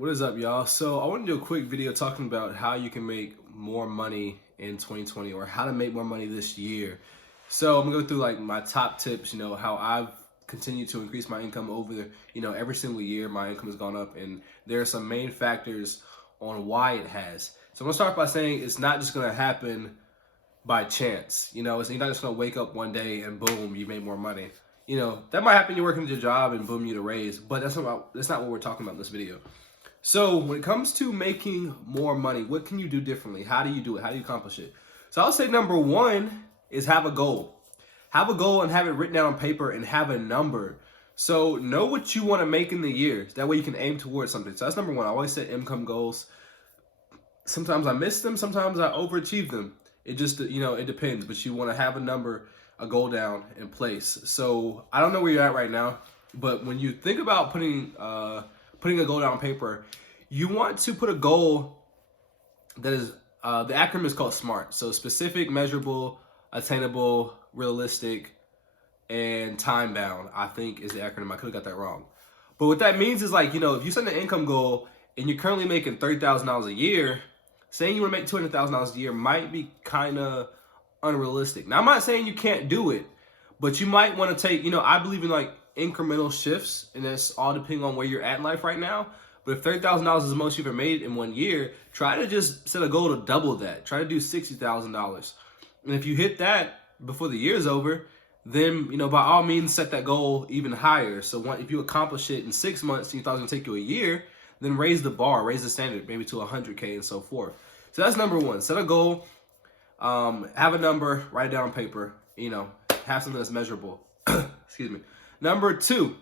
what is up, y'all? So I want to do a quick video talking about how you can make more money in 2020 or how to make more money this year. So I'm gonna go through like my top tips, how I've continued to increase my income over every single year my income has gone up, and there are some main factors on why it has. So I'm gonna start by saying it's not just gonna happen by chance. You're not just gonna wake up one day and boom, you made more money. That might happen, you're working at your job and boom, you get a raise, but that's not what we're talking about in this video. So when it comes to making more money, what can you do differently? How do you do it? How do you accomplish it? So I'll say number one is have a goal. Have a goal and have it written down on paper and have a number. So know what you want to make in the year. That way you can aim towards something. So that's number one. I always set income goals. Sometimes I miss them. Sometimes I overachieve them. It just, it depends. But you want to have a number, a goal down in place. So I don't know where you're at right now, but when you think about putting a goal down on paper, you want to put a goal that is, the acronym is called SMART. So specific, measurable, attainable, realistic, and time bound, I think is the acronym. I could have got that wrong. But what that means is if you set an income goal and you're currently making $30,000 a year, saying you want to make $200,000 a year might be kind of unrealistic. Now, I'm not saying you can't do it, but you might want to take, I believe in incremental shifts, and that's all depending on where you're at in life right now. But if $30,000 is the most you've ever made in 1 year, try to just set a goal to double that. Try to do $60,000. And if you hit that before the year's over, then, by all means, set that goal even higher. So if you accomplish it in 6 months and you thought it was going to take you a year, then raise the bar, raise the standard, maybe to 100K and so forth. So that's number one. Set a goal, have a number, write it down on paper, have something that's measurable. Excuse me. Number two,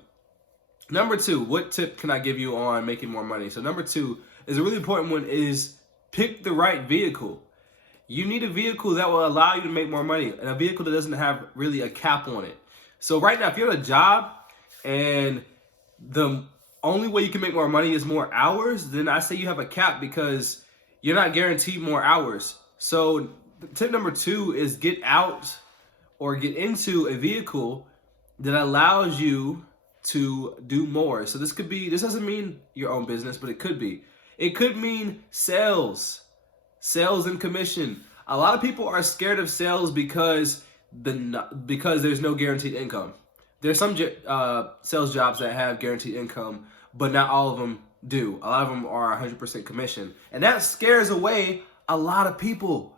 what tip can I give you on making more money? So number two is a really important one, is pick the right vehicle. You need a vehicle that will allow you to make more money, and a vehicle that doesn't have really a cap on it. So right now, if you're at a job and the only way you can make more money is more hours, then I say you have a cap because you're not guaranteed more hours. So tip number two is get out or get into a vehicle that allows you to do more. So this doesn't mean your own business, but it could be. It could mean sales and commission. A lot of people are scared of sales because there's no guaranteed income. There's some sales jobs that have guaranteed income, but not all of them do. A lot of them are 100% commission, and that scares away a lot of people.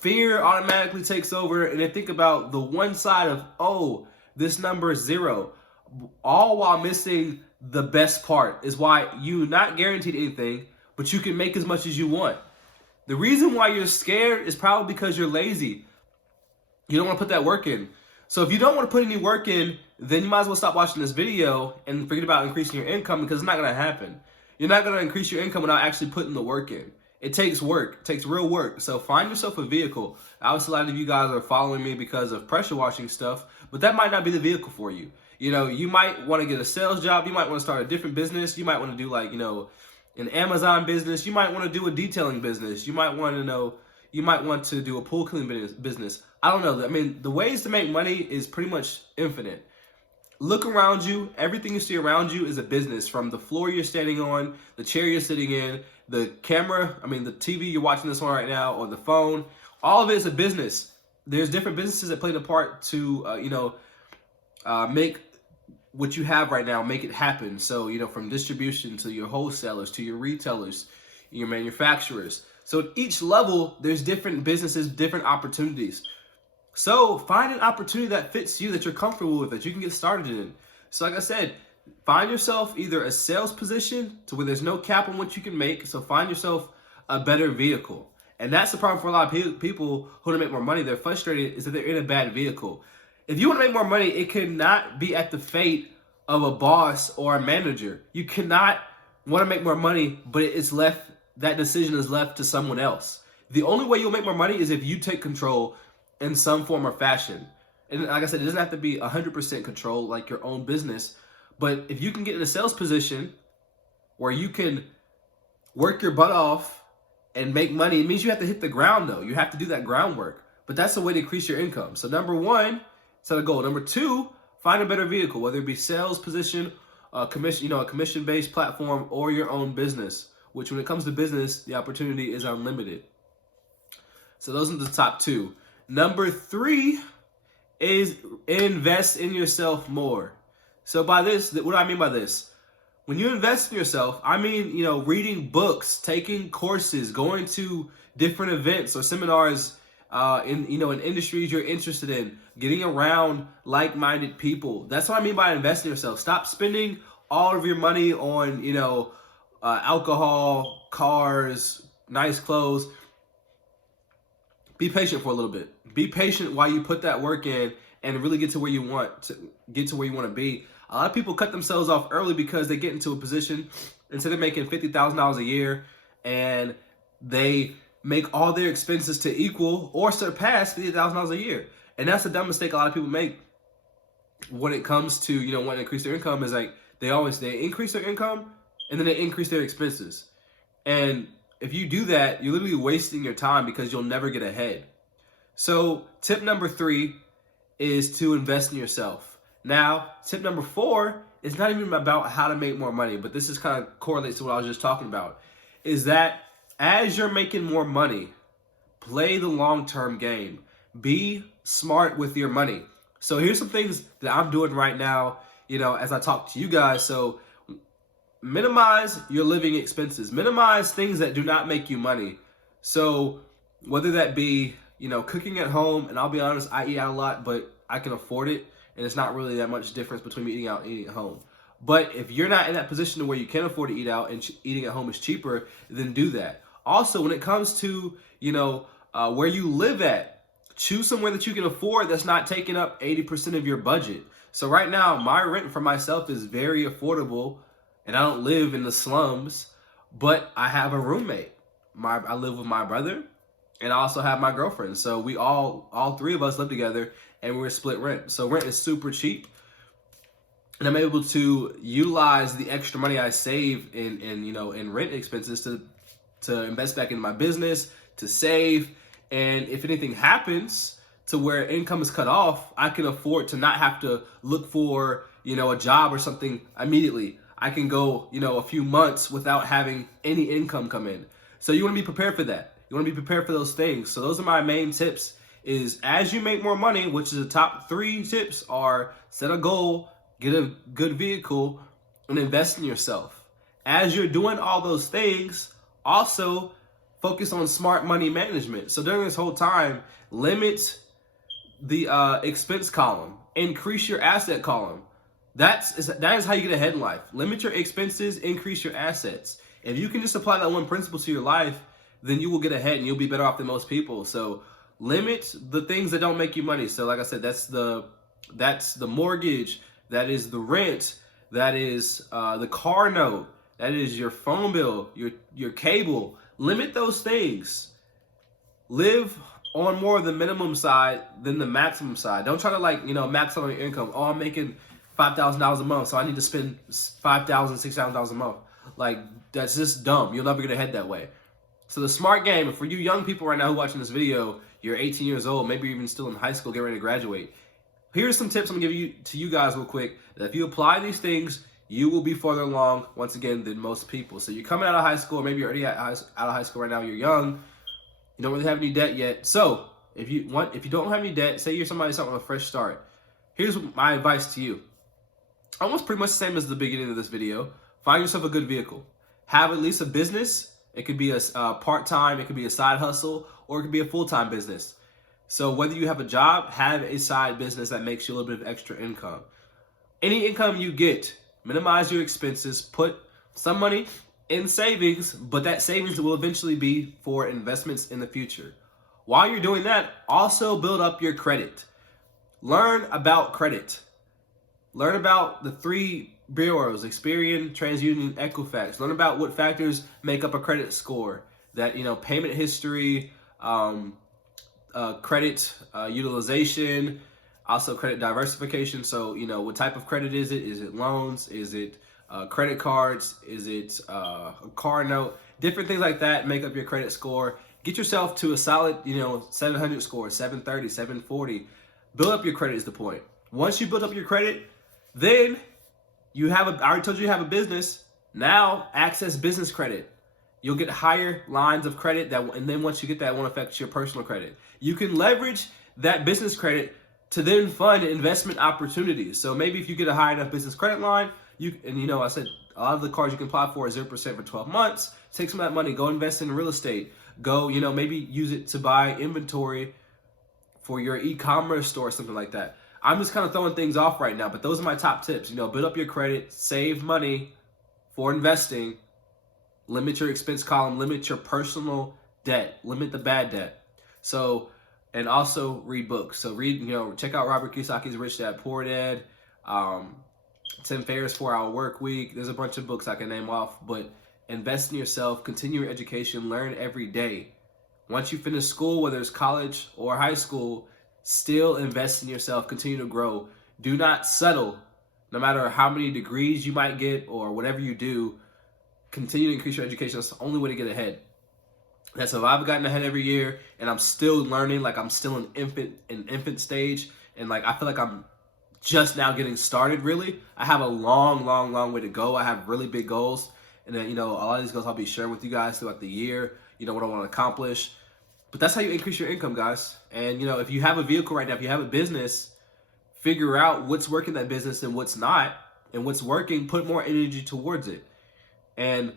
Fear automatically takes over, and they think about the one side of, oh, this number is 0, all while missing the best part, is why you're not guaranteed anything, but you can make as much as you want. The reason why you're scared is probably because you're lazy. You don't want to put that work in. So if you don't want to put any work in, then you might as well stop watching this video and forget about increasing your income, because it's not going to happen. You're not going to increase your income without actually putting the work in. It takes work. It takes real work. So find yourself a vehicle. Obviously, a lot of you guys are following me because of pressure washing stuff, but that might not be the vehicle for you. You might want to get a sales job. You might want to start a different business. You might want to do an Amazon business. You might want to do a detailing business. You might want to do a pool cleaning business. I don't know. I mean, the ways to make money is pretty much infinite. Look around you. Everything you see around you is a business, from the floor you're standing on, the chair you're sitting in, the camera, the TV you're watching this on right now, or the phone. All of it is a business. There's different businesses that play the part to, make what you have right now, make it happen. So, from distribution to your wholesalers, to your retailers, your manufacturers. So at each level, there's different businesses, different opportunities. So find an opportunity that fits you, that you're comfortable with, that you can get started in. So like I said, find yourself either a sales position to where there's no cap on what you can make. So find yourself a better vehicle. And that's the problem for a lot of people who want to make more money. They're frustrated is that they're in a bad vehicle. If you want to make more money, it cannot be at the fate of a boss or a manager. You cannot want to make more money, but that decision is left to someone else. The only way you'll make more money is if you take control in some form or fashion. And like I said, it doesn't have to be 100% control like your own business, but if you can get in a sales position where you can work your butt off and make money, it means you have to hit the ground though. You have to do that groundwork, but that's the way to increase your income. So number one, set a goal. Number two, find a better vehicle, whether it be sales position a commission-based platform, or your own business, which when it comes to business, the opportunity is unlimited. So those are the top two. Number three is invest in yourself more. So by this, what do I mean by this? When you invest in yourself, I mean, reading books, taking courses, going to different events or seminars in industries you're interested in, getting around like-minded people. That's what I mean by investing in yourself. Stop spending all of your money on, alcohol, cars, nice clothes. Be patient for a little bit. Be patient while you put that work in and really get to where you want to be. A lot of people cut themselves off early because they get into a position instead of making $50,000 a year, and they make all their expenses to equal or surpass $50,000 a year. And that's the dumb mistake a lot of people make when it comes to wanting to increase their income. Is like they increase their income and then they increase their expenses. And if you do that, you're literally wasting your time because you'll never get ahead. So tip number 3 is to invest in yourself. Now, tip number 4 is not even about how to make more money, but this is kind of correlates to what I was just talking about, is that as you're making more money, play the long-term game. Be smart with your money. So here's some things that I'm doing right now, as I talk to you guys. So minimize your living expenses. Minimize things that do not make you money. So whether that be, cooking at home, and I'll be honest, I eat out a lot, but I can afford it. And it's not really that much difference between me eating out and eating at home. But if you're not in that position where you can afford to eat out and eating at home is cheaper, then do that. Also, when it comes to, where you live at, choose somewhere that you can afford that's not taking up 80% of your budget. So right now, my rent for myself is very affordable, and I don't live in the slums, but I have a roommate. I live with my brother, and I also have my girlfriend. So we all three of us live together, and we're split rent. So rent is super cheap, and I'm able to utilize the extra money I save in rent expenses to invest back in my business, to save. And if anything happens to where income is cut off, I can afford to not have to look for a job or something immediately. I can go a few months without having any income come in. So you want to be prepared for that. You want to be prepared for those things. So those are my main tips. Is as you make more money, which is the top 3 tips are: set a goal, get a good vehicle, and invest in yourself. As you're doing all those things, also focus on smart money management. So during this whole time, limit the expense column, increase your asset column. That is how you get ahead in life. Limit your expenses, increase your assets. If you can just apply that one principle to your life, then you will get ahead and you'll be better off than most people. So limit the things that don't make you money. So like I said, that's the mortgage, that is the rent, that is the car note, that is your phone bill, your cable. Limit those things. Live on more of the minimum side than the maximum side. Don't try to max out on your income. Oh, I'm making $5,000 a month, so I need to spend $5,000, $6,000 a month. Like, that's just dumb. You'll never get ahead that way. So the smart game, for you young people right now who are watching this video, you're 18 years old, maybe you're even still in high school, getting ready to graduate. Here's some tips I'm gonna give to you guys real quick, that if you apply these things, you will be farther along, once again, than most people. So you're coming out of high school, or maybe you're already out of high school right now, you're young, you don't really have any debt yet. So if you don't have any debt, say you're somebody starting with a fresh start, here's my advice to you. Almost pretty much the same as the beginning of this video. Find yourself a good vehicle. Have at least a business. It could be a part-time, it could be a side hustle, or it could be a full-time business. So whether you have a job, have a side business that makes you a little bit of extra income. Any income you get, minimize your expenses, put some money in savings, but that savings will eventually be for investments in the future. While you're doing that, also build up your credit. Learn about credit. Learn about the 3 bureaus: Experian, TransUnion, Equifax. Learn about what factors make up a credit score. That, payment history, credit utilization, also credit diversification. So, what type of credit is it? Is it loans? Is it credit cards? Is it a car note? Different things like that make up your credit score. Get yourself to a solid, 700 score, 730, 740. Build up your credit is the point. Once you build up your credit, then I already told you have a business. Now access business credit. You'll get higher lines of credit and then once you get that, it won't affect your personal credit. You can leverage that business credit to then fund investment opportunities. So maybe if you get a high enough business credit line, I said a lot of the cards you can apply for is 0% for 12 months. Take some of that money, go invest in real estate. Go, maybe use it to buy inventory for your e-commerce store or something like that. I'm just kind of throwing things off right now, but those are my top tips. Build up your credit, save money for investing, limit your expense column, limit your personal debt, limit the bad debt. So, and also read books. So check out Robert Kiyosaki's Rich Dad Poor Dad, Tim Ferriss' 4-Hour Work Week. There's a bunch of books I can name off, but invest in yourself, continue your education, learn every day. Once you finish school, whether it's college or high school, still invest in yourself, continue to grow. Do not settle. No matter how many degrees you might get or whatever you do, continue to increase your education. That's the only way to get ahead. That's if I've gotten ahead every year and I'm still learning, like I'm still in infant stage, and like I feel like I'm just now getting started really. I have a long way to go. I have really big goals. And then, a lot of these goals I'll be sharing with you guys throughout the year, what I want to accomplish. But that's how you increase your income, guys. And, if you have a vehicle right now, if you have a business, figure out what's working in that business and what's not. And what's working, put more energy towards it. And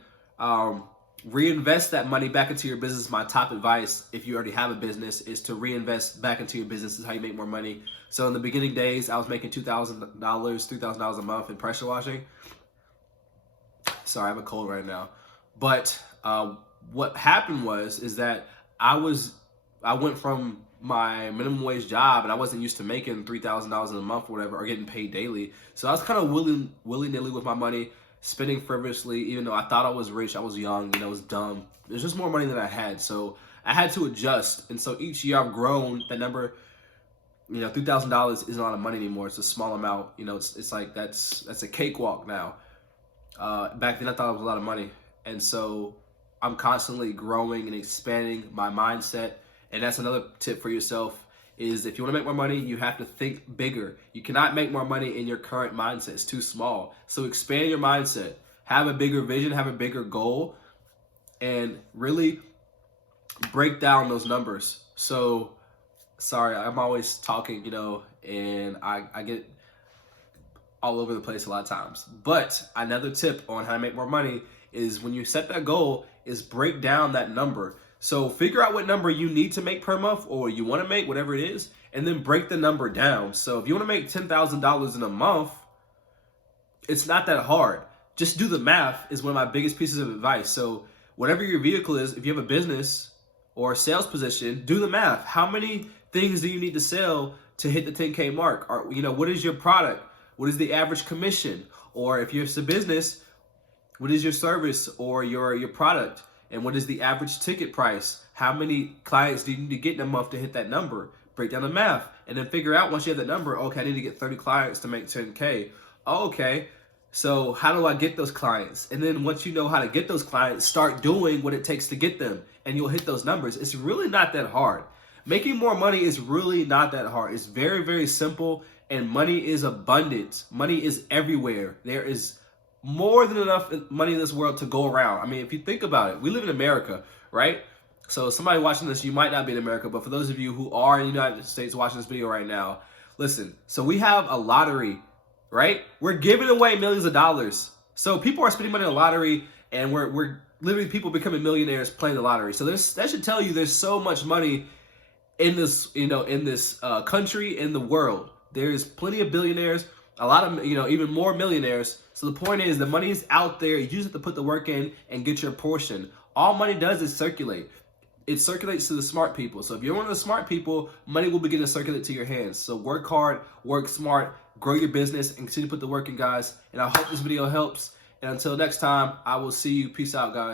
reinvest that money back into your business. My top advice, if you already have a business, is to reinvest back into your business. This is how you make more money. So in the beginning days, I was making $2,000, $3,000 a month in pressure washing. Sorry, I have a cold right now. But what happened is that I went from my minimum wage job, and I wasn't used to making $3,000 a month or whatever, or getting paid daily. So I was kind of willy-nilly with my money, spending frivolously, even though I thought I was rich. I was young, it was dumb. There's just more money than I had. So I had to adjust. And so each year I've grown. That number, $3,000 isn't a lot of money anymore. It's a small amount. It's like that's a cakewalk now. Back then I thought it was a lot of money. And so I'm constantly growing and expanding my mindset. And that's another tip for yourself, is if you want to make more money, you have to think bigger. You cannot make more money in your current mindset. It's too small. So expand your mindset. Have a bigger vision, have a bigger goal, and really break down those numbers. So, sorry, I'm always talking, and I get all over the place a lot of times. But another tip on how to make more money is when you set that goal is break down that number. So figure out what number you need to make per month, or you want to make, whatever it is, and then break the number down. So if you want to make $10,000 in a month, it's not that hard. Just do the math is one of my biggest pieces of advice. So whatever your vehicle is, if you have a business or a sales position, do the math. How many things do you need to sell to hit the 10K mark? Or, what is your product? What is the average commission? Or if you're a business, what is your service or your product? And what is the average ticket price? How many clients do you need to get in a month to hit that number? Break down the math and then figure out, once you have that number, okay, I need to get 30 clients to make 10K. Oh, okay, so how do I get those clients? And then once you know how to get those clients, start doing what it takes to get them, and you'll hit those numbers. It's really not that hard. Making more money is really not that hard. It's very, very simple, and money is abundant. Money is everywhere. There is more than enough money in this world to go around. I mean, if you think about it, we live in America, right? So somebody watching this, you might not be in America, but for those of you who are in the United States watching this video right now, listen, so we have a lottery, right? We're giving away millions of dollars. So people are spending money on the lottery, and we're literally people becoming millionaires playing the lottery. So that should tell you there's so much money in this, in this country, in the world. There's plenty of billionaires, a lot of, even more millionaires. So the point is, the money is out there. You just have to put the work in and get your portion. All money does is circulate. It circulates to the smart people. So if you're one of the smart people, money will begin to circulate to your hands. So work hard, work smart, grow your business, and continue to put the work in, guys. And I hope this video helps. And until next time, I will see you. Peace out, guys.